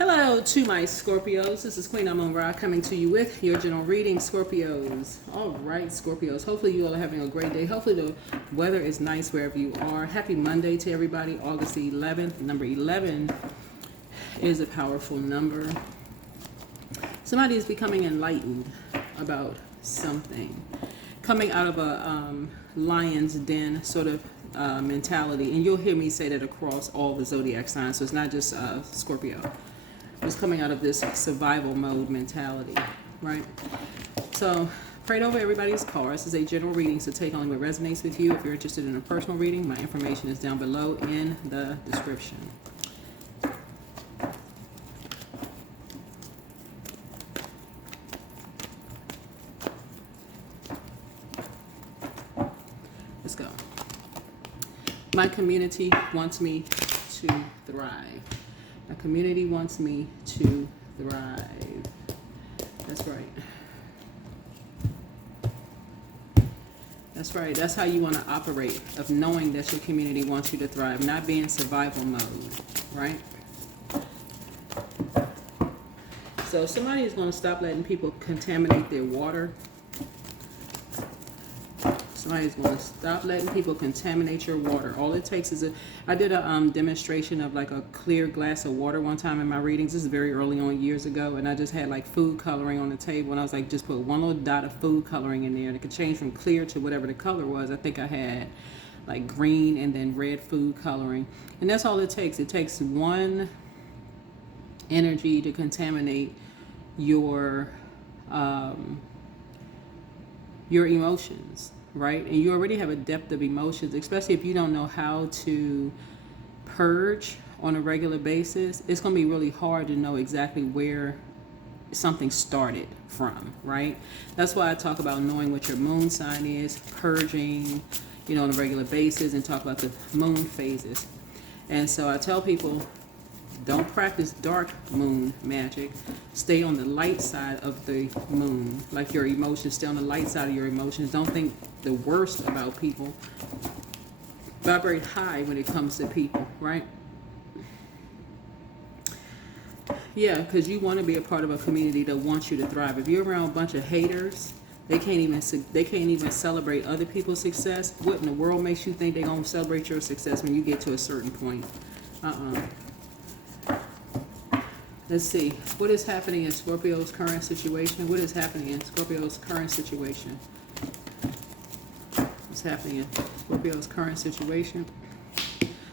Hello to my Scorpios. This is Queen Amun Ra coming to you with your general reading, Scorpios. All right, Scorpios. Hopefully you all are having a great day. Hopefully the weather is nice wherever you are. Happy Monday to everybody. August the 11th. Number 11 is a powerful number. Somebody is becoming enlightened about something. Coming out of a lion's den sort of mentality. And you'll hear me say that across all the zodiac signs. So it's not just Scorpio. It's coming out of this survival mode mentality, right? So prayed over everybody's cards. This is a general reading, so take only what resonates with you. If you're interested in a personal reading, my information is down below in the description. Let's go. My community wants me to thrive. My community wants me to thrive. That's right. That's right. That's how you want to operate, of knowing that your community wants you to thrive, not be in survival mode, right? So somebody is going to stop letting people contaminate their water. Somebody's going to stop letting people contaminate your water. All it takes is I did a demonstration of like a clear glass of water one time in my readings. This is very early on, years ago, and I just had like food coloring on the table, and I was like, just put one little dot of food coloring in there, and it could change from clear to whatever the color was. I think I had like green and then red food coloring, and that's all it takes. It takes one energy to contaminate your emotions. Right? And you already have a depth of emotions, especially if you don't know how to purge on a regular basis. It's going to be really hard to know exactly where something started from, right? That's why I talk about knowing what your moon sign is, purging, on a regular basis, and talk about the moon phases. And so I tell people, don't practice dark moon magic. Stay on the light side of the moon, like your emotions. Stay on the light side of your emotions. Don't think the worst about people. Vibrate high when it comes to people, right? Yeah, because you want to be a part of a community that wants you to thrive. If you're around a bunch of haters, they can't even celebrate other people's success. What in the world makes you think they're going to celebrate your success when you get to a certain point? Let's see. What is happening in Scorpio's current situation? What is happening in Scorpio's current situation? What's happening in Scorpio's current situation?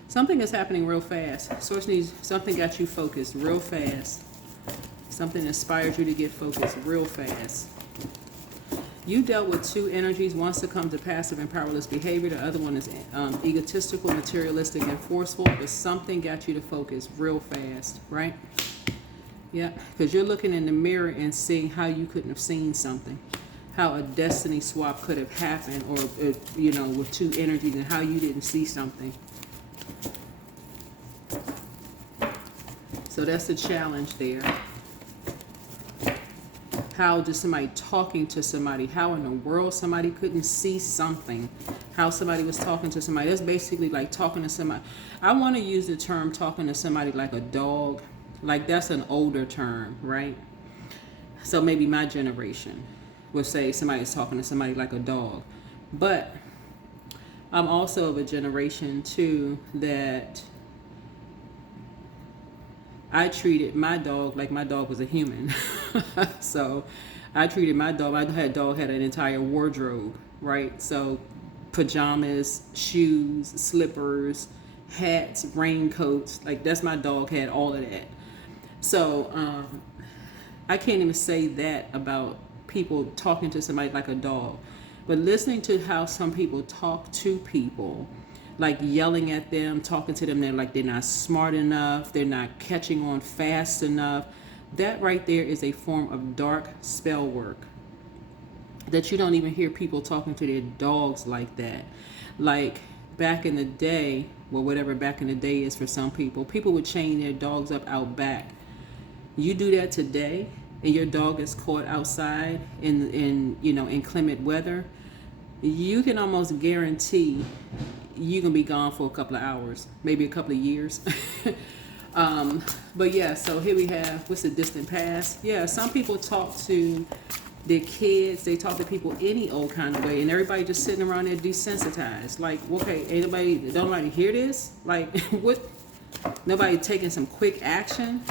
Something is happening real fast. Something got you focused real fast. Something inspired you to get focused real fast. You dealt with two energies. One succumbed to passive and powerless behavior. The other one is egotistical, materialistic, and forceful. But something got you to focus real fast, right? Yeah, because you're looking in the mirror and seeing how you couldn't have seen something, how a destiny swap could have happened, or with two energies, and how you didn't see something. So that's the challenge there. How just somebody talking to somebody, how in the world somebody couldn't see something, how somebody was talking to somebody. That's basically like talking to somebody. I want to use the term talking to somebody like a dog. Like, that's an older term, right? So maybe my generation would say somebody's talking to somebody like a dog. But I'm also of a generation, too, that I treated my dog like my dog was a human. So I treated my dog, dog had an entire wardrobe, right? So pajamas, shoes, slippers, hats, raincoats, like that's my dog, had all of that. So I can't even say that about people talking to somebody like a dog. But listening to how some people talk to people, like yelling at them, talking to them, they're like they're not smart enough, they're not catching on fast enough. That right there is a form of dark spell work. That you don't even hear people talking to their dogs like that. Like back in the day, well, whatever back in the day is for some people, people would chain their dogs up out back. You do that today, and your dog is caught outside in inclement weather, you can almost guarantee you can be gone for a couple of hours, maybe a couple of years. But yeah, so here we have, what's the distant past? Yeah, some people talk to their kids, they talk to people any old kind of way, and everybody just sitting around there desensitized. Like, okay, anybody, don't nobody hear this? Like, what? Nobody taking some quick action?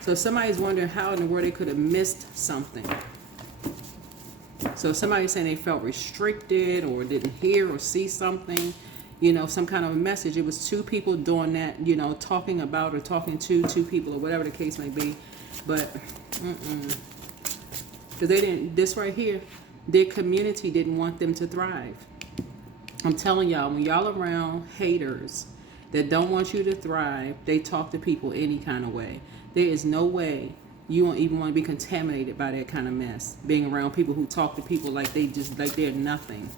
So if somebody's wondering how in the world they could have missed something. So if somebody's saying they felt restricted or didn't hear or see something, you know, some kind of a message. It was two people doing that, you know, talking about or talking to two people or whatever the case may be. But, because they didn't, this right here, their community didn't want them to thrive. I'm telling y'all, when y'all around haters that don't want you to thrive, they talk to people any kind of way. There is no way you won't even want to be contaminated by that kind of mess. Being around people who talk to people like they just, like they're nothing.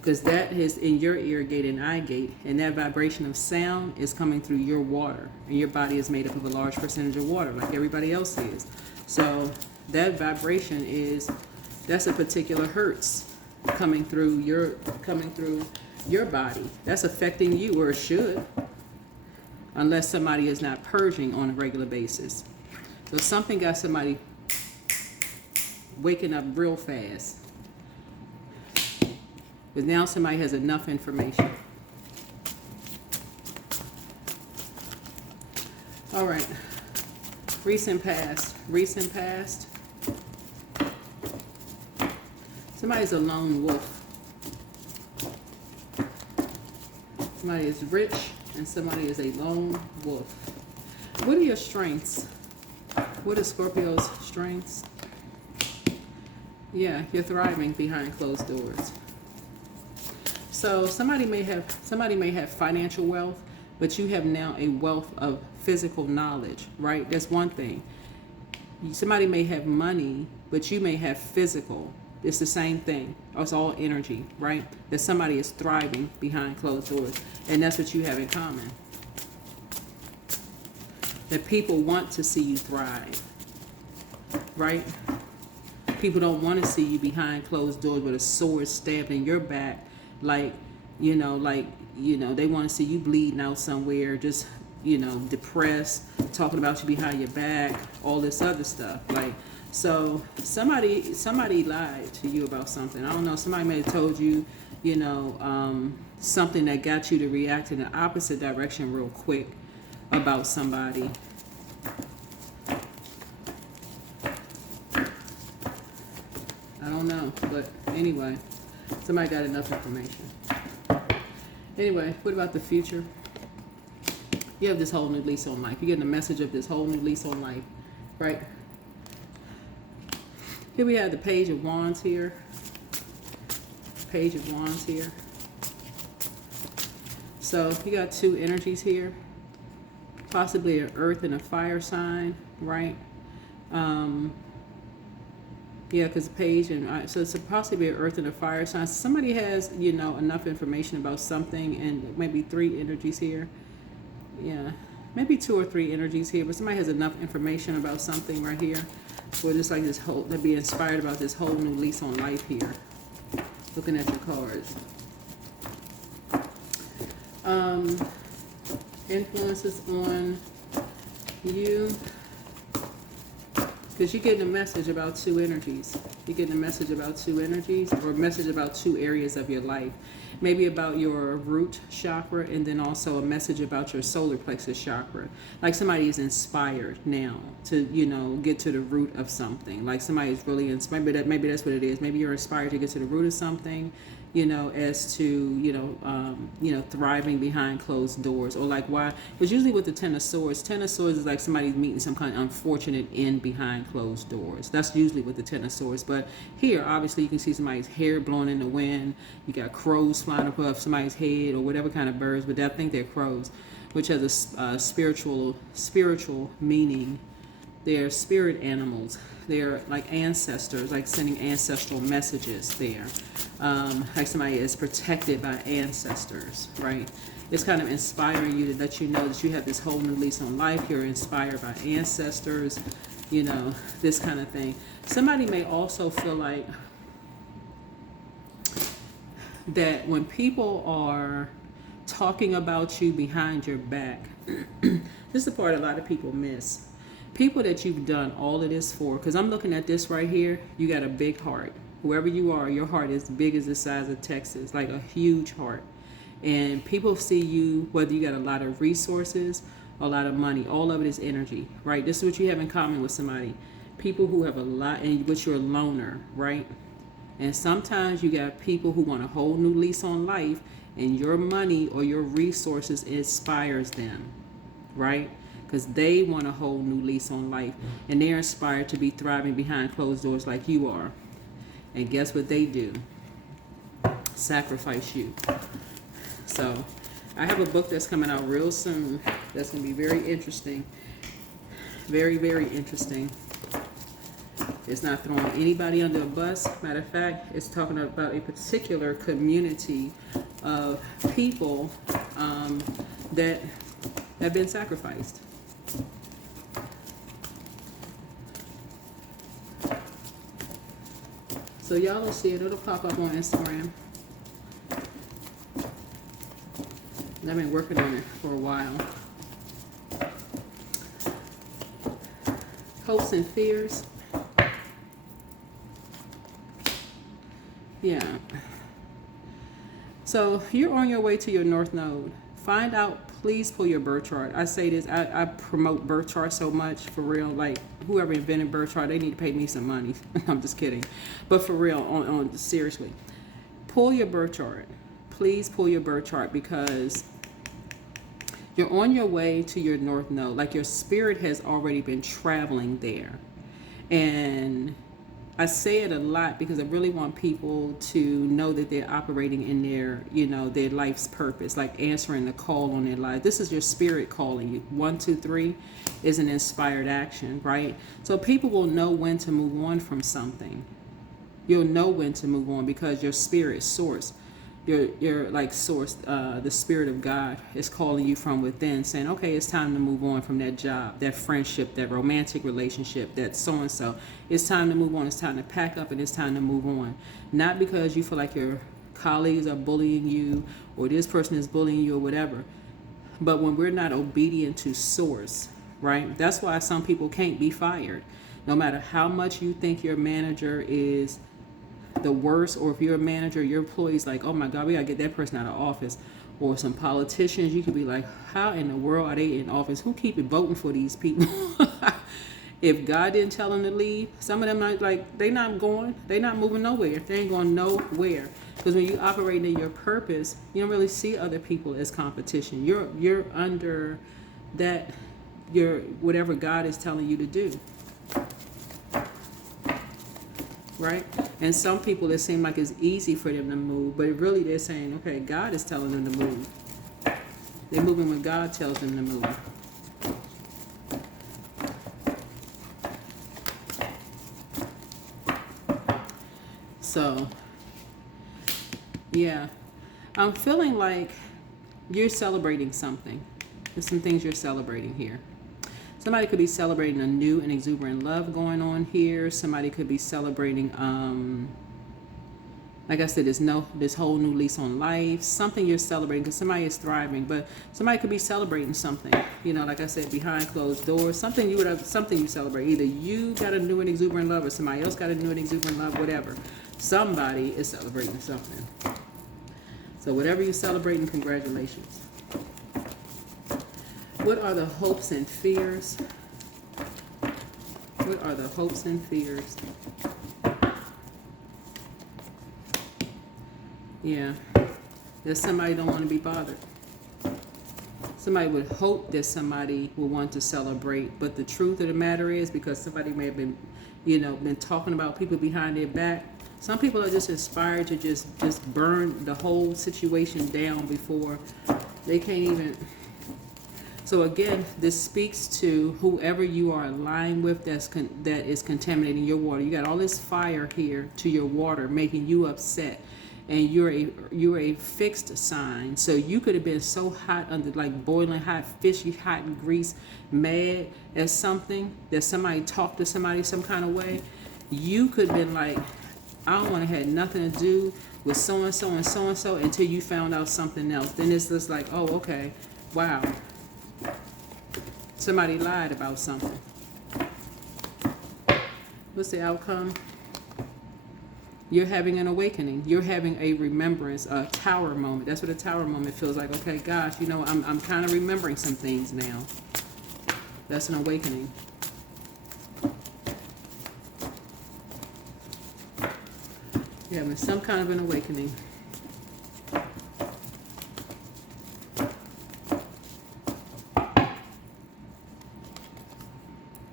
Because that is in your ear gate and eye gate, and that vibration of sound is coming through your water, and your body is made up of a large percentage of water, like everybody else is. So that vibration is, that's a particular hertz coming through your body. That's affecting you, or it should, unless somebody is not purging on a regular basis. So something got somebody waking up real fast. But now somebody has enough information. All right. Recent past. Recent past. Somebody's a lone wolf. Somebody is rich and somebody is a lone wolf. What are your strengths? What are Scorpio's strengths? Yeah, you're thriving behind closed doors. So somebody may have financial wealth, but you have now a wealth of physical knowledge, right? That's one thing. Somebody may have money, but you may have physical. It's the same thing. It's all energy, right? That somebody is thriving behind closed doors. And that's what you have in common. That people want to see you thrive, right? People don't want to see you behind closed doors with a sword stabbed in your back. Like, they want to see you bleeding out somewhere, just, depressed, talking about you behind your back, all this other stuff. Like, so somebody lied to you about something. I don't know, somebody may have told you, something that got you to react in the opposite direction real quick about somebody. I don't know, but anyway. Somebody got enough information. Anyway, what about the future? You have this whole new lease on life. You're getting a message of this whole new lease on life, right? Here we have the Page of Wands here. Page of Wands here. So you got two energies here. Possibly an earth and a fire sign, right? Yeah, because Page and so it's possibly an earth and a fire sign. Somebody has, enough information about something, and maybe three energies here. Yeah, maybe two or three energies here, but somebody has enough information about something right here. So just like this whole, they'll be inspired about this whole new lease on life here. Looking at your cards. Influences on you. Because you're getting a message about two energies. You're getting a message about two energies, or a message about two areas of your life. Maybe about your root chakra, and then also a message about your solar plexus chakra. Like somebody is inspired now to, get to the root of something. Like somebody is really inspired. Maybe that's what it is. Maybe you're inspired to get to the root of something, as to, thriving behind closed doors. Or like why? Because usually with the Ten of Swords is like somebody's meeting some kind of unfortunate end behind closed doors. That's usually with the Ten of Swords. But here, obviously, you can see somebody's hair blowing in the wind. You got crows flying above somebody's head, or whatever kind of birds, but I think they're crows, which has a spiritual meaning. They're spirit animals. They're like ancestors, like sending ancestral messages there. Like somebody is protected by ancestors, right? It's kind of inspiring you to let you know that you have this whole new lease on life. You're inspired by ancestors, this kind of thing. Somebody may also feel like that when people are talking about you behind your back. This is the part a lot of people miss. People that you've done all of this for, because I'm looking at this right here, you got a big heart. Whoever you are, your heart is big as the size of Texas, like a huge heart. And people see you, whether you got a lot of resources, a lot of money, all of it is energy, right? This is what you have in common with somebody. People who have a lot, and but you're a loner, right? And sometimes you got people who want a whole new lease on life, and your money or your resources inspires them, right? Because they want a whole new lease on life, and they're inspired to be thriving behind closed doors like you are. And guess what they do? Sacrifice you. So I have a book that's coming out real soon that's going to be very interesting. Very, very interesting. It's not throwing anybody under a bus. Matter of fact, it's talking about a particular community of people that have been sacrificed. So y'all will see it. It'll pop up on Instagram. And I've been working on it for a while. Hopes and fears. Yeah. So you're on your way to your North Node. Find out, please pull your birth chart. I say this, I promote birth chart so much, for real. Like, whoever invented birth chart, they need to pay me some money. I'm just kidding. But for real, on seriously, pull your birth chart. Please pull your birth chart, because you're on your way to your North Node. Like, your spirit has already been traveling there. And I say it a lot because I really want people to know that they're operating in their, their life's purpose, like answering the call on their life. This is your spirit calling you. 1, 2, 3 is an inspired action, right? So people will know when to move on from something. You'll know when to move on because your spirit source, your like source, the spirit of God is calling you from within, saying, okay, it's time to move on from that job, that friendship, that romantic relationship, that so-and-so. It's time to move on. It's time to pack up, and it's time to move on. Not because you feel like your colleagues are bullying you or this person is bullying you or whatever, but when we're not obedient to source, right? That's why some people can't be fired. No matter how much you think your manager is the worst, or if you're a manager, your employees like, oh my God, we gotta get that person out of office. Or some politicians, you could be like, how in the world are they in office? Who keep voting for these people? If God didn't tell them to leave, some of them are like, they not moving nowhere. They ain't going nowhere. Because when you operate in your purpose, you don't really see other people as competition. You're under that, whatever God is telling you to do. Right? And some people, it seems like it's easy for them to move, but really they're saying, okay, God is telling them to move. They're moving when God tells them to move. So, yeah, I'm feeling like you're celebrating something. There's some things you're celebrating here. Somebody could be celebrating a new and exuberant love going on here. Somebody could be celebrating, like I said, this whole new lease on life. Something you're celebrating because somebody is thriving, but somebody could be celebrating something. Like I said, behind closed doors. Something you celebrate. Either you got a new and exuberant love, or somebody else got a new and exuberant love. Whatever. Somebody is celebrating something. So whatever you're celebrating, congratulations. What are the hopes and fears? What are the hopes and fears? Yeah, that somebody don't want to be bothered. Somebody would hope that somebody will want to celebrate, but the truth of the matter is, because somebody may have been, been talking about people behind their back, some people are just inspired to just burn the whole situation down before they can't even. So again, this speaks to whoever you are aligned with that is contaminating your water. You got all this fire here to your water, making you upset, and you're a fixed sign. So you could have been so hot under, like boiling hot, fishy hot grease, mad at something that somebody talked to somebody some kind of way. You could have been like, I don't want to have nothing to do with so and so and so and so until you found out something else. Then it's just like, oh, okay, wow. Somebody lied about something. What's the outcome? You're having an awakening. You're having a remembrance, a tower moment. That's what a tower moment feels like. Okay, gosh, you know, I'm kind of remembering some things now. That's an awakening. You're having some kind of an awakening.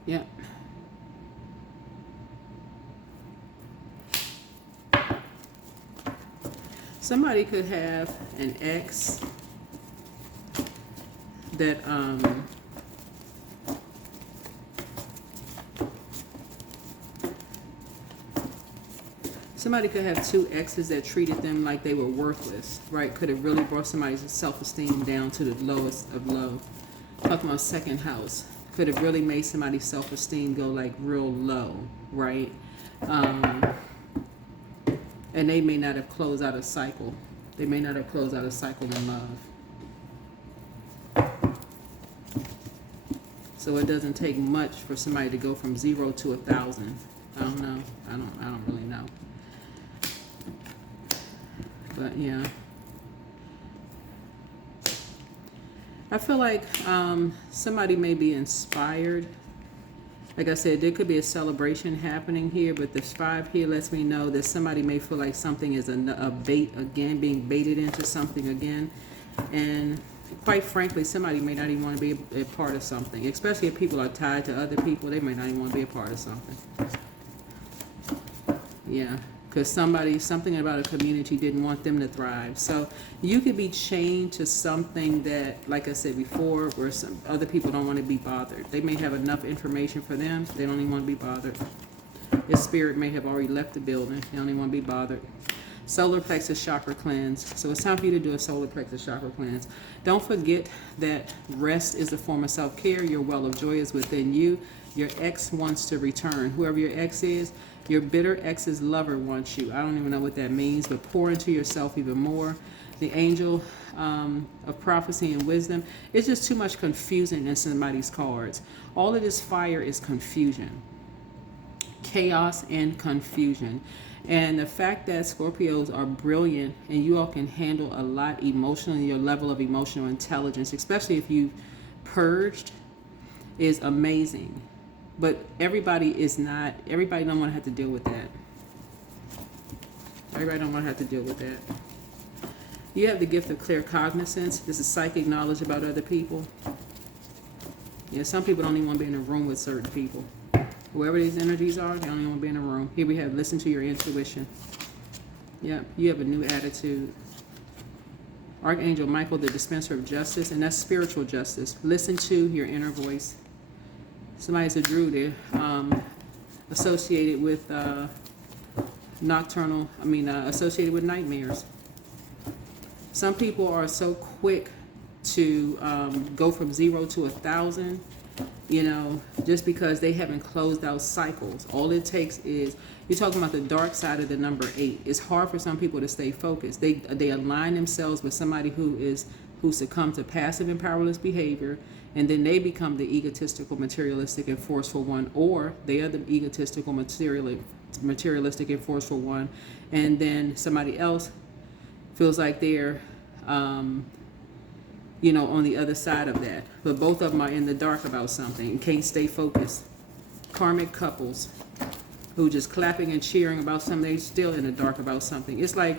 Yeah. Somebody could have an ex that somebody could have two exes that treated them like they were worthless, right? Could have really brought somebody's self-esteem down to the lowest of low. Talking about second house. Could have really made somebody's self-esteem go like real low, right? And they may not have closed out a cycle. They may not have closed out a cycle in love. So it doesn't take much for somebody to go from 0 to 1,000. I don't know. I don't really know. But yeah. I feel like somebody may be inspired. Like I said, there could be a celebration happening here, but this 5 here lets me know that somebody may feel like something is a bait again, being baited into something again. And quite frankly, somebody may not even want to be a part of something, especially if people are tied to other people. They may not even want to be a part of something. Yeah, because something about a community didn't want them to thrive. So you could be chained to something that, like I said before, where some other people don't want to be bothered. They may have enough information for them. They don't even want to be bothered. Your spirit may have already left the building. They don't even want to be bothered. Solar plexus chakra cleanse. So it's time for you to do a solar plexus chakra cleanse. Don't forget that rest is a form of self-care. Your well of joy is within you. Your ex wants to return. Whoever your ex is, your bitter ex's lover wants you. I don't even know what that means, but pour into yourself even more. The angel of prophecy and wisdom. It's just too much confusion in somebody's cards. All of this fire is confusion. Chaos and confusion. And the fact that Scorpios are brilliant and you all can handle a lot emotionally, your level of emotional intelligence, especially if you've purged, is amazing. But everybody don't want to have to deal with that. Everybody don't want to have to deal with that. You have the gift of clear cognizance. This is psychic knowledge about other people. Yeah, some people don't even want to be in a room with certain people. Whoever these energies are, they don't even want to be in a room. Here we have listen to your intuition. Yeah, you have a new attitude. Archangel Michael, the dispenser of justice, and that's spiritual justice. Listen to your inner voice. Somebody's a druid, associated with associated with nightmares. Some people are so quick to go from 0 to 1,000, just because they haven't closed out cycles. All it takes is, you're talking about the dark side of the number 8. It's hard for some people to stay focused. They align themselves with somebody who succumbed to passive and powerless behavior, and then they become the egotistical, materialistic, and forceful one, or they are the egotistical, materialistic, and forceful one, and then somebody else feels like they're on the other side of that. But both of them are in the dark about something and can't stay focused. Karmic couples who just clapping and cheering about something, they're still in the dark about something. It's like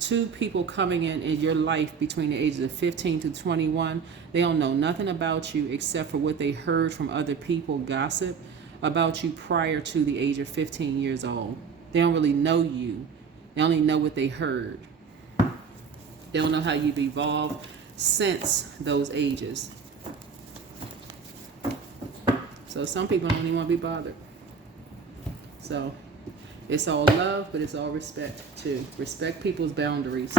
two people coming in your life between the ages of 15 to 21. They don't know nothing about you except for what they heard from other people gossip about you prior to the age of 15 years old. They don't really know you. They only know what they heard. They don't know how you've evolved since those ages. So some people don't even want to be bothered. So it's all love, but it's all respect too. Respect people's boundaries.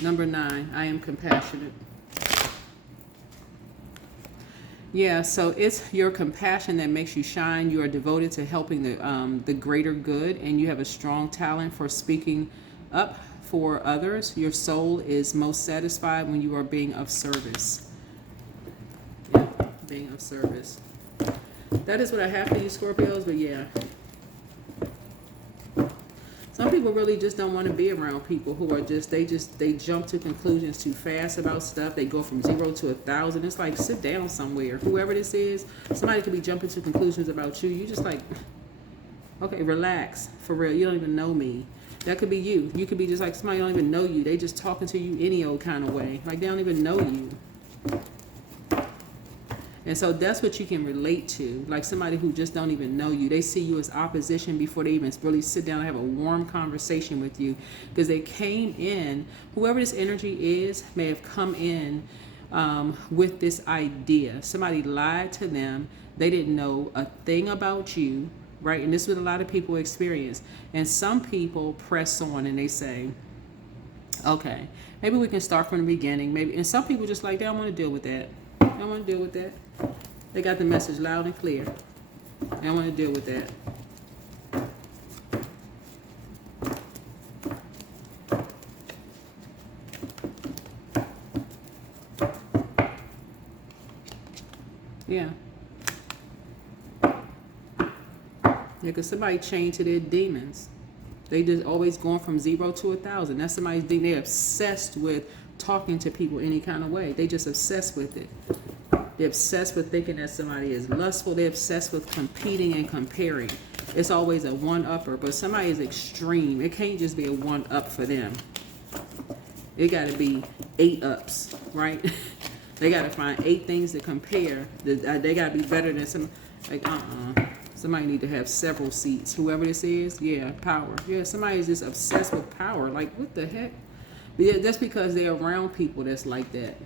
Number 9, I am compassionate. Yeah, so it's your compassion that makes you shine. You are devoted to helping the greater good, and you have a strong talent for speaking up for others. Your soul is most satisfied when you are being of service. Yeah, being of service. That is what I have for you, Scorpios, but yeah. Some people really just don't want to be around people who are they jump to conclusions too fast about stuff. They go from 0 to 1,000. It's like, sit down somewhere. Whoever this is, somebody could be jumping to conclusions about you. You just like, okay, relax, for real. You don't even know me. That could be you. You could be just like somebody don't even know you. They just talking to you any old kind of way. Like they don't even know you. And so that's what you can relate to, like somebody who just don't even know you. They see you as opposition before they even really sit down and have a warm conversation with you, because they came in, whoever this energy is may have come in with this idea. Somebody lied to them. They didn't know a thing about you, right? And this is what a lot of people experience. And some people press on and they say, okay, maybe we can start from the beginning. Maybe, and some people just like, they don't want to deal with that. I don't want to deal with that. They got the message loud and clear. I don't want to deal with that. Yeah. Yeah, because somebody chained to their demons. They just always going from 0 to 1,000. That's somebody's thing. They're obsessed with talking to people any kind of way. They just obsessed with it. They're obsessed with thinking that somebody is lustful. They're obsessed with competing and comparing. It's always a one-upper, but somebody is extreme. It can't just be a one-up for them. It got to be 8 ups, right? They got to find 8 things to compare. They got to be better than some, like, somebody need to have several seats. Whoever this is, yeah, power. Yeah, somebody is just obsessed with power. Like, what the heck? Yeah, that's because they're around people that's like that,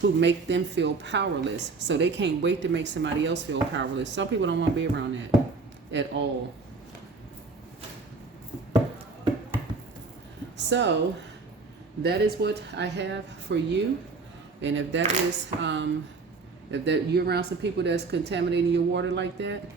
who make them feel powerless. So they can't wait to make somebody else feel powerless. Some people don't want to be around that at all. So that is what I have for you. And if that is, if that you're around some people that's contaminating your water like that,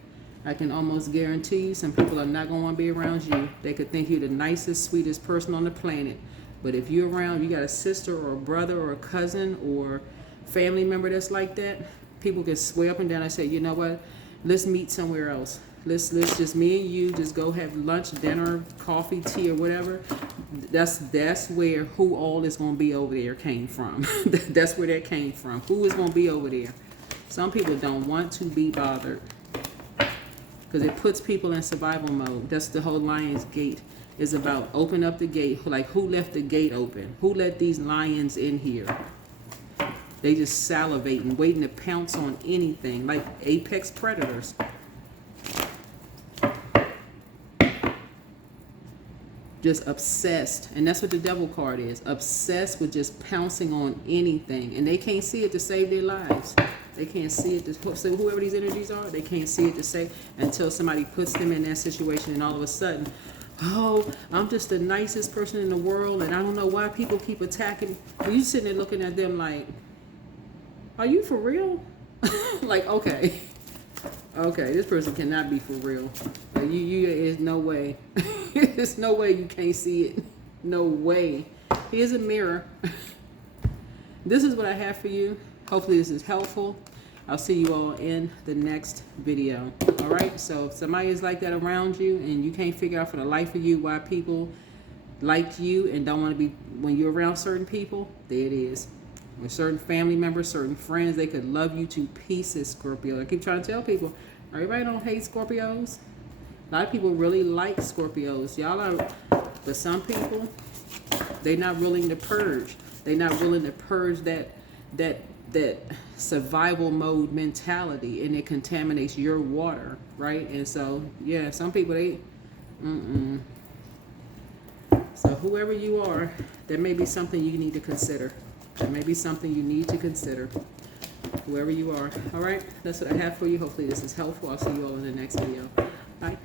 I can almost guarantee you some people are not going to want to be around you. They could think you're the nicest, sweetest person on the planet. But if you're around, you got a sister or a brother or a cousin or family member that's like that, people can swear up and down and say, you know what, let's meet somewhere else. Let's just, me and you, just go have lunch, dinner, coffee, tea, or whatever. That's where who all is going to be over there came from. That's where that came from. Who is going to be over there? Some people don't want to be bothered because it puts people in survival mode. That's the whole Lion's Gate is about. Open up the gate. Like, who left the gate open? Who let these lions in here? They just salivating, waiting to pounce on anything, like apex predators. Just obsessed. And that's what the devil card is. Obsessed with just pouncing on anything. And they can't see it to save their lives. They can't see it to, so whoever these energies are, they can't see it to save until somebody puts them in that situation, and all of a sudden, oh, I'm just the nicest person in the world and I don't know why people keep attacking. And you sitting there looking at them like, are you for real? Like, okay, this person cannot be for real. Like, there's no way. There's no way you can't see it. No way. Here's a mirror. This is what I have for you. Hopefully this is helpful. I'll see you all in the next video. All right, so if somebody is like that around you and you can't figure out for the life of you why people like you and don't want to be, when you're around certain people, there it is. With certain family members, certain friends, they could love you to pieces, Scorpio. I keep trying to tell people, everybody don't hate Scorpios. A lot of people really like Scorpios. Y'all are, but some people, they're not willing to purge. They're not willing to purge that survival mode mentality, and it contaminates your water, right? And so, yeah, some people, they, So whoever you are, there may be something you need to consider. There may be something you need to consider. Whoever you are. All right, that's what I have for you. Hopefully this is helpful. I'll see you all in the next video. Bye.